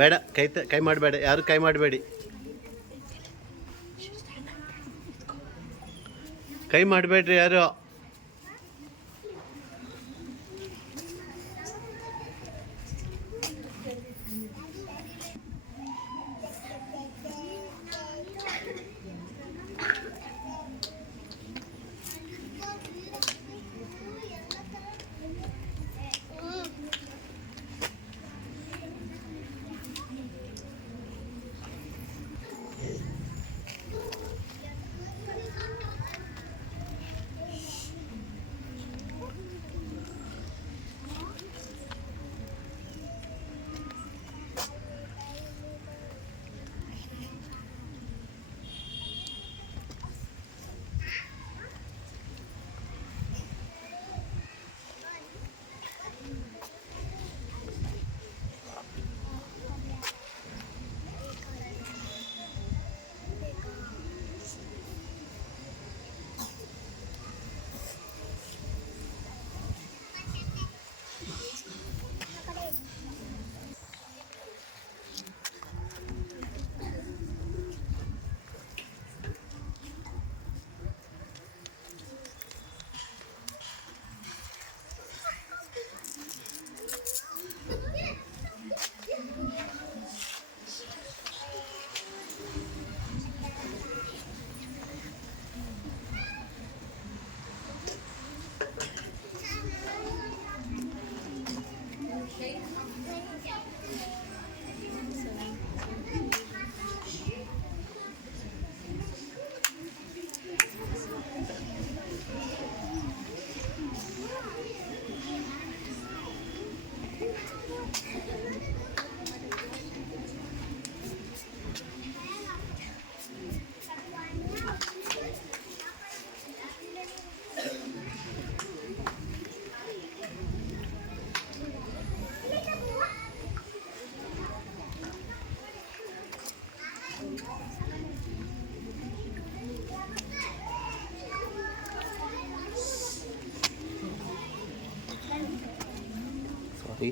ಬೇಡ, ಕೈ ಮಾಡಬೇಡ, ಯಾರು ಕೈ ಮಾಡಬೇಡಿ, ಕೈ ಮಾಡಬೇಡ್ರಿ ಯಾರು. Sorry.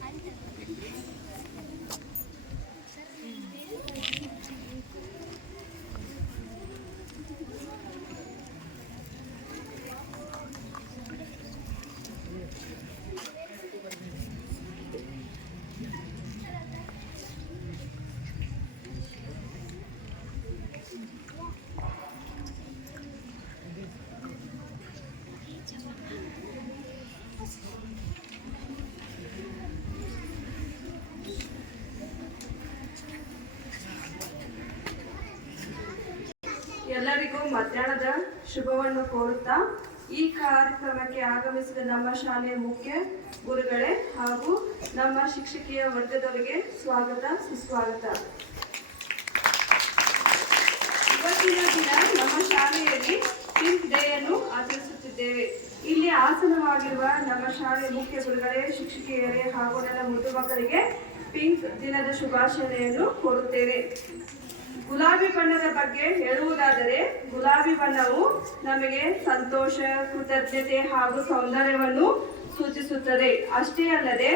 ಎಲ್ಲರಿಗೂ ಮಧ್ಯಾಹ್ನದ ಶುಭವನ್ನು ಕೋರುತ್ತಾ ಈ ಕಾರ್ಯಕ್ರಮಕ್ಕೆ ಆಗಮಿಸಿದ ನಮ್ಮ ಶಾಲೆಯ ಮುಖ್ಯ ಗುರುಗಳೇ ಹಾಗೂ ನಮ್ಮ ಶಿಕ್ಷಕಿಯ ವರ್ಗದವರಿಗೆ ಸ್ವಾಗತ ಸುಸ್ವಾಗತ. ಇವತ್ತಿನ ದಿನ ನಮ್ಮ ಶಾಲೆಯಲ್ಲಿ ಪಿಂಕ್ ಡೇ ಅನ್ನು ಆಚರಿಸುತ್ತಿದ್ದೇವೆ. ಇಲ್ಲಿ ಆಸನವಾಗಿರುವ ನಮ್ಮ ಶಾಲೆಯ ಮುಖ್ಯ ಗುರುಗಳೇ, ಶಿಕ್ಷಕಿಯರೇ ಹಾಗೂ ನನ್ನ ಮುದ್ದು ಮಕ್ಕಳಿಗೆ ಪಿಂಕ್ ದಿನದ ಶುಭಾಶಯವನ್ನು ಕೋರುತ್ತೇವೆ. ಗುಲಾಬಿ ಬಣ್ಣದ ಬಗ್ಗೆ ಹೇಳುವುದಾದರೆ, ಗುಲಾಬಿ ಬಣ್ಣವು ನಮಗೆ ಸಂತೋಷ, ಕೃತಜ್ಞತೆ ಹಾಗೂ ಸೌಂದರ್ಯವನ್ನು ಸೂಚಿಸುತ್ತದೆ. ಅಷ್ಟೇ ಅಲ್ಲದೆ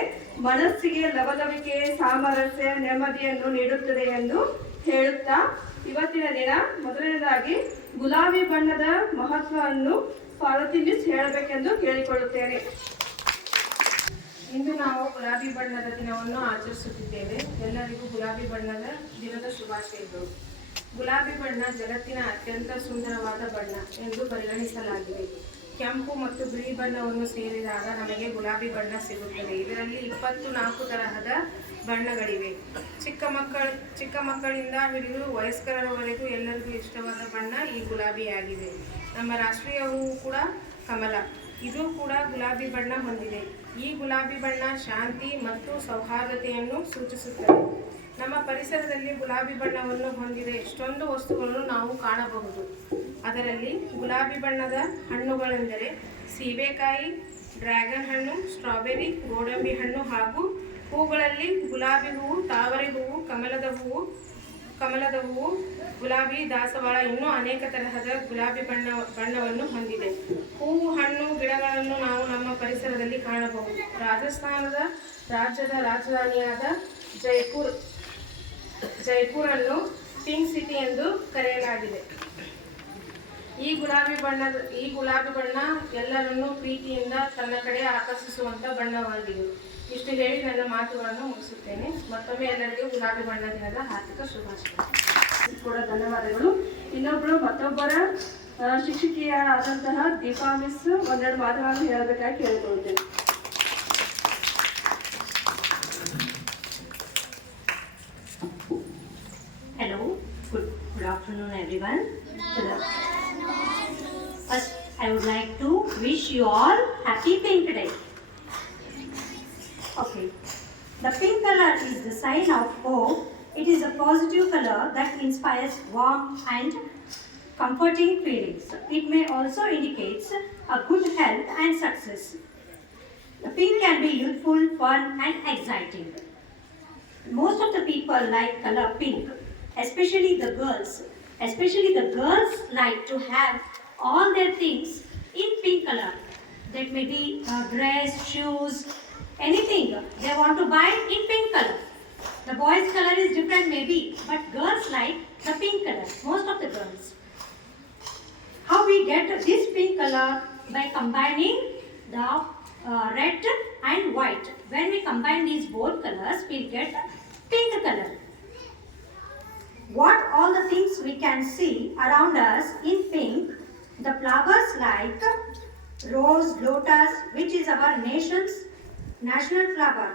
ಮನಸ್ಸಿಗೆ ಲವಲವಿಕೆ, ಸಾಮರಸ್ಯ, ನೆಮ್ಮದಿಯನ್ನು ನೀಡುತ್ತದೆ ಎಂದು ಹೇಳುತ್ತಾ ಇವತ್ತಿನ ದಿನ ಮೊದಲನೇದಾಗಿ ಗುಲಾಬಿ ಬಣ್ಣದ ಮಹತ್ವವನ್ನು ಪಾರ್ವತಿ ಮಿಸ್ ಹೇಳಬೇಕೆಂದು ಕೇಳಿಕೊಳ್ಳುತ್ತೇನೆ. ಇಂದು ನಾವು ಗುಲಾಬಿ ಬಣ್ಣದ ದಿನವನ್ನು ಆಚರಿಸುತ್ತಿದ್ದೇವೆ. ಎಲ್ಲರಿಗೂ ಗುಲಾಬಿ ಬಣ್ಣದ ದಿನದ ಶುಭಾಶಯಗಳು. ಗುಲಾಬಿ ಬಣ್ಣ ಜಗತ್ತಿನ ಅತ್ಯಂತ ಸುಂದರವಾದ ಬಣ್ಣ ಎಂದು ಪರಿಗಣಿಸಲಾಗಿದೆ. ಕೆಂಪು ಮತ್ತು ಬಿಳಿ ಬಣ್ಣವನ್ನು ಸೇರಿದಾಗ ನಮಗೆ ಗುಲಾಬಿ ಬಣ್ಣ ಸಿಗುತ್ತದೆ. ಇದರಲ್ಲಿ 24 ತರಹದ ಬಣ್ಣಗಳಿವೆ. ಚಿಕ್ಕ ಮಕ್ಕಳಿಂದ ಹಿಡಿದು ವಯಸ್ಕರವರೆಗೂ ಎಲ್ಲರಿಗೂ ಇಷ್ಟವಾದ ಬಣ್ಣ ಈ ಗುಲಾಬಿಯಾಗಿದೆ. ನಮ್ಮ ರಾಷ್ಟ್ರೀಯ ಹೂವು ಕೂಡ ಕಮಲ. ಇದು ಕೂಡ ಗುಲಾಬಿ ಬಣ್ಣ ಹೊಂದಿದೆ. ಈ ಗುಲಾಬಿ ಬಣ್ಣ ಶಾಂತಿ ಮತ್ತು ಸೌಹಾರ್ದತೆಯನ್ನು ಸೂಚಿಸುತ್ತದೆ. ನಮ್ಮ ಪರಿಸರದಲ್ಲಿ ಗುಲಾಬಿ ಬಣ್ಣವನ್ನು ಹೊಂದಿದ ಎಷ್ಟೊಂದು ವಸ್ತುಗಳನ್ನು ನಾವು ಕಾಣಬಹುದು. ಅದರಲ್ಲಿ ಗುಲಾಬಿ ಬಣ್ಣದ ಹಣ್ಣುಗಳೆಂದರೆ ಸೀಬೆಕಾಯಿ, ಡ್ರ್ಯಾಗನ್ ಹಣ್ಣು, ಸ್ಟ್ರಾಬೆರಿ, ಗೋಡಂಬಿ ಹಣ್ಣು ಹಾಗೂ ಹೂಗಳಲ್ಲಿ ಗುಲಾಬಿ ಹೂವು, ತಾವರೆ ಹೂವು, ಕಮಲದ ಹೂವು, ಗುಲಾಬಿ, ದಾಸವಾಳ ಇನ್ನೂ ಅನೇಕ ತರಹದ ಗುಲಾಬಿ ಬಣ್ಣವನ್ನು ಹೊಂದಿದೆ. ಹೂವು, ಹಣ್ಣು, ಗಿಡಗಳನ್ನು ನಾವು ನಮ್ಮ ಪರಿಸರದಲ್ಲಿ ಕಾಣಬಹುದು. ರಾಜಸ್ಥಾನದ ರಾಜ್ಯದ ರಾಜಧಾನಿಯಾದ ಜೈಪುರನ್ನು ಪಿಂಕ್ ಸಿಟಿ ಎಂದು ಕರೆಯಲಾಗಿದೆ. ಈ ಗುಲಾಬಿ ಬಣ್ಣ ಎಲ್ಲರನ್ನೂ ಪ್ರೀತಿಯಿಂದ ತನ್ನ ಕಡೆ ಆಕರ್ಷಿಸುವಂಥ ಬಣ್ಣವಾಗಿದೆ. ಇಷ್ಟು ಹೇಳಿ ನನ್ನ ಮಾತುಗಳನ್ನು ಮುಗಿಸುತ್ತೇನೆ. ಮತ್ತೊಮ್ಮೆ ಎಲ್ಲರಿಗೂ ಗುಲಾಬಿ ಬಣ್ಣ ದಿನದ ಹಾರ್ದಿಕ ಶುಭಾಶಯಗಳು. ಕೂಡ ಧನ್ಯವಾದಗಳು. ಮತ್ತೊಬ್ಬರ ಶಿಕ್ಷಕಿಯಾದಂತಹ ದೀಪಾ ಮಿಸ್ ಒಂದೆರಡು ಮಾತುಗಳನ್ನು ಹೇಳಬೇಕಾಗಿ ಕೇಳಿಕೊಳ್ಳುತ್ತೇನೆ. Hello, good afternoon everyone. First, I would like to wish you all happy Pink Day. Okay, the pink color is the sign of hope. It is a positive color that inspires warmth and comforting feelings. It may also indicate a good health and success. The pink can be youthful, fun and exciting. Most of the people like color pink, especially the girls. Especially the girls like to have all their things in pink color. That may be dress, shoes, anything they want to buy in pink color. The boys' color is different maybe, but girls like the pink color, most of the girls. How we get this pink color? By combining the red and white. When we combine these both colors, we get pink color. What all the things we can see around us in pink? The flowers like rose, lotus, which is our nation's national flower,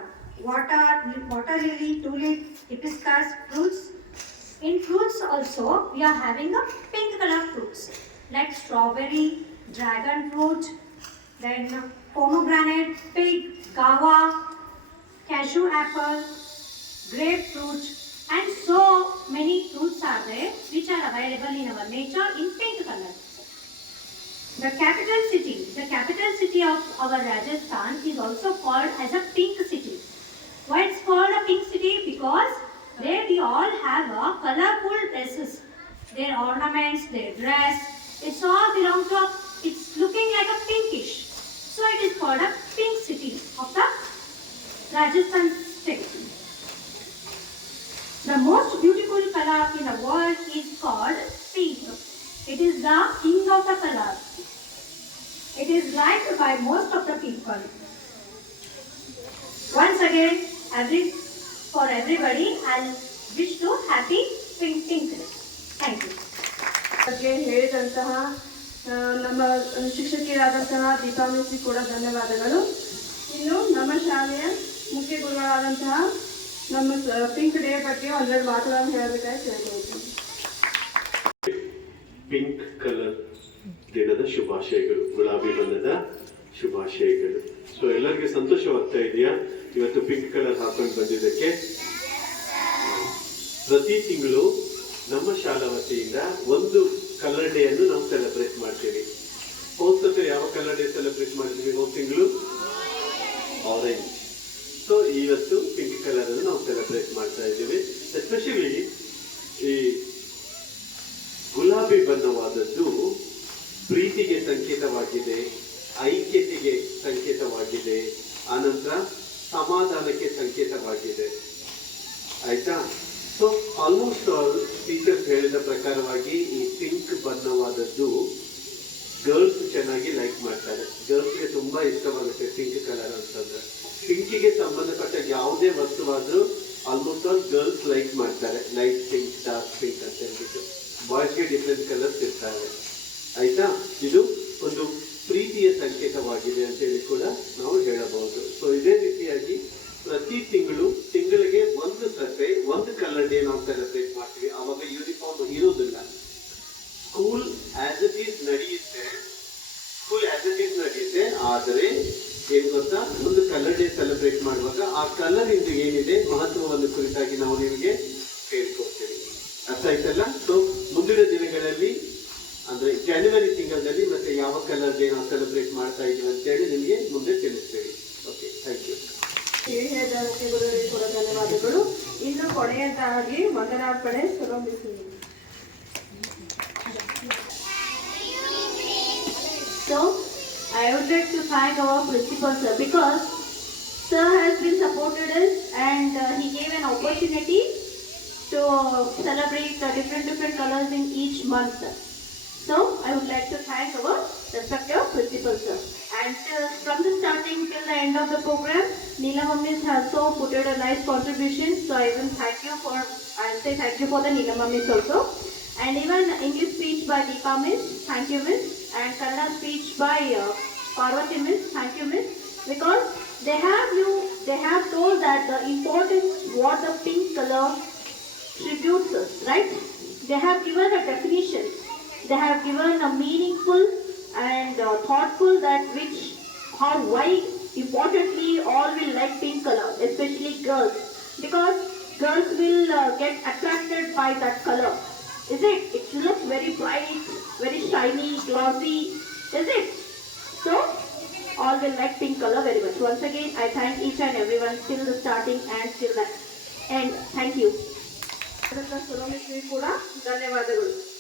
water lily, tulip, hibiscus, fruits. In fruits also, we are having a pink color fruits like strawberry, dragon fruit, then pomegranate, fig, guava, cashew apple, grapefruit, and so many fruits are there which are available in our nature in pink color. The capital city of our Rajasthan is also called as a pink city. Why it's called a pink city? Because there we all have a colorful dresses, their ornaments, their dress. It's all belong to it's looking like a pinkish. So it is called a pink city of the Rajasthan state. The most beautiful color in the world is called pink. It is the king of the colors. It is liked by most of the people. Once again, for everybody, I'll wish you happy Pink Day. Thank you. ಬಗ್ಗೆ ಹೇಳಿದಂತಹ ನಮ್ಮ ಶಿಕ್ಷಕಿಯರಾದಂತಹ ದೀಪಾ ಮಿಸ್ಸಿ ಕೂಡ ಧನ್ಯವಾದಗಳು. ಇನ್ನು ನಮ್ಮ ಶಾಲೆಯ ಮುಖ್ಯ ಗುರುಗಳಾದಂತಹ ನಮ್ಮ ಪಿಂಕ್ ಡೇ ಬಗ್ಗೆ ಒಂದೆರಡು ಮಾತುಗಳನ್ನು ಹೇಳಬೇಕಾಗಿ ಕೇಳ್ಕೊಳ್ತೀನಿ. ಪಿಂಕ್ ಕಲರ್ ದಿನದ ಶುಭಾಶಯಗಳು, ಗುಲಾಬಿ ಬಣ್ಣದ ಶುಭಾಶಯಗಳು. ಸೊ ಎಲ್ಲರಿಗೂ ಸಂತೋಷವಾಗ್ತಾ ಇದೆಯಾ ಇವತ್ತು ಪಿಂಕ್ ಕಲರ್ ಹಾಕೊಂಡು ಬಂದಿದ್ದಕ್ಕೆ? ಪ್ರತಿ ತಿಂಗಳು ನಮ್ಮ ಶಾಲಾ ವತಿಯಿಂದ ಒಂದು ಕಲರ್ ಡೇ ಅನ್ನು ನಾವು ಸೆಲೆಬ್ರೇಟ್ ಮಾಡ್ತೀವಿ. ಹೋದ ಯಾವ ಕಲರ್ ಡೇ ಸೆಲೆಬ್ರೇಟ್ ಮಾಡಿದ್ವಿ? ಹೋದ ತಿಂಗಳು ಆರೆಂಜ್. ಸೊ ಇವತ್ತು ಪಿಂಕ್ ಕಲರ್ ಅನ್ನು ನಾವು ಸೆಲೆಬ್ರೇಟ್ ಮಾಡ್ತಾ ಇದ್ದೀವಿ. ಎಸ್ಪೆಷಲಿ ಈ ಗುಲಾಬಿ ಬಣ್ಣವಾದದ್ದು ಪ್ರೀತಿಗೆ ಸಂಕೇತವಾಗಿದೆ, ಐಕ್ಯತೆಗೆ ಸಂಕೇತವಾಗಿದೆ, ಆನಂತರ ಸಮಾಧಾನಕ್ಕೆ ಸಂಕೇತವಾಗಿದೆ. ಆಯ್ತಾ? ಸೊ ಆಲ್ಮೋಸ್ಟ್ ಆಲ್ ಟೀಚರ್ಸ್ ಹೇಳಿದ ಪ್ರಕಾರವಾಗಿ ಈ ಪಿಂಕ್ ಬಣ್ಣವಾದದ್ದು ಗರ್ಲ್ಸ್ ಚೆನ್ನಾಗಿ ಲೈಕ್ ಮಾಡ್ತಾರೆ. ಗರ್ಲ್ಸ್ಗೆ ತುಂಬಾ ಇಷ್ಟವಾಗುತ್ತೆ ಪಿಂಕ್ ಕಲರ್ ಅಂತಂದ್ರೆ. ಪಿಂಕಿಗೆ ಸಂಬಂಧಪಟ್ಟ ಯಾವುದೇ ವಸ್ತುವಾದ್ರೂ ಆಲ್ಮೋಸ್ಟ್ ಆಲ್ ಗರ್ಲ್ಸ್ ಲೈಕ್ ಮಾಡ್ತಾರೆ. ಲೈಟ್ ಪಿಂಕ್, ಡಾರ್ಕ್ ಪಿಂಕ್ ಅಂತ ಹೇಳ್ಬಿಟ್ಟು. ಬಾಯ್ಸ್ಗೆ ಡಿಫ್ರೆಂಟ್ ಕಲರ್ಸ್ ಇರ್ತಾರೆ. ಆಯ್ತಾ? ಇದು ಒಂದು ಪ್ರೀತಿಯ ಸಂಕೇತವಾಗಿದೆ ಅಂತೇಳಿ ಕೂಡ ನಾವು ಹೇಳಬಹುದು. ಸೊ ಇದೇ ರೀತಿಯಾಗಿ ಪ್ರತಿ ತಿಂಗಳಿಗೆ ಒಂದು ಸರ್ತಿ ಒಂದು ಕಲರ್ ಡೇ ನಾವು ಸೆಲೆಬ್ರೇಟ್ ಮಾಡ್ತೀವಿ. ಅವಾಗ ಯೂನಿಫಾರ್ಮ್ ಇರೋದಿಲ್ಲ. ಸ್ಕೂಲ್ ಆಸ್ ಇಟ್ ಈಸ್ ನಡೆಯುತ್ತೆ, ಆದರೆ ಏನ್ ಗೊತ್ತಾ, ಒಂದು ಕಲರ್ ಡೇ ಸೆಲೆಬ್ರೇಟ್ ಮಾಡುವಾಗ ಆ ಕಲರ್ ಇಂದು ಏನಿದೆ ಮಹತ್ವವನ್ನು ಕುರಿತಾಗಿ ನಾವು ನಿಮಗೆ ಹೇಳ್ಕೊಡ್ತೇವೆ. ಅರ್ಥ ಆಯ್ತಲ್ಲ? ಸೊ ಮುಂದಿನ ದಿನಗಳಲ್ಲಿ ಅಂದ್ರೆ ಜನವರಿ ತಿಂಗಳಲ್ಲಿ ಮತ್ತೆ ಯಾವ ಕಲರ್ ಡೇ ನಾವು ಸೆಲೆಬ್ರೇಟ್ ಮಾಡ್ತಾ ಇದೀವಿ ಅಂತೇಳಿ ನಿಮಗೆ ಮುಂದೆ ತಿಳಿಸ್ತೇವೆ. Okay, thank you. ಗುರುಗಳಿಗೆ ಕೂಡ ಧನ್ಯವಾದಗಳು. ಇನ್ನು ಕೊನೆಯದಾಗಿ ವಂದನಾರ್ಪಣೆ ಪ್ರಾರಂಭಿಸುವುದು. So, I would like to thank our principal sir because sir has been supported us and he gave an opportunity to to celebrate different colors in each month. So I would like to thank our respective principal sir. And from the starting till the end of the program, Neelam Miss has also put in a nice contribution. So I will thank you for, I'll say thank you for the Neelam Miss also. And even English speech by Deepa Miss, thank you Miss. And Kannada speech by Parvati Miss, thank you Miss. Because they have told that the importance what the pink color tributes us, right? They have given a definition. They have given a meaningful and thoughtful that which how why importantly all will like pink color, especially girls, because girls will get attracted by that color. Is it? It looks very bright, very shiny, glossy. Is it? So all will like pink color very much. Once again, I thank each and everyone till the starting and till the end. Thank you. ಸುರಮಿಶ್ರೀ ಕೂಡ ಧನ್ಯವಾದಗಳು.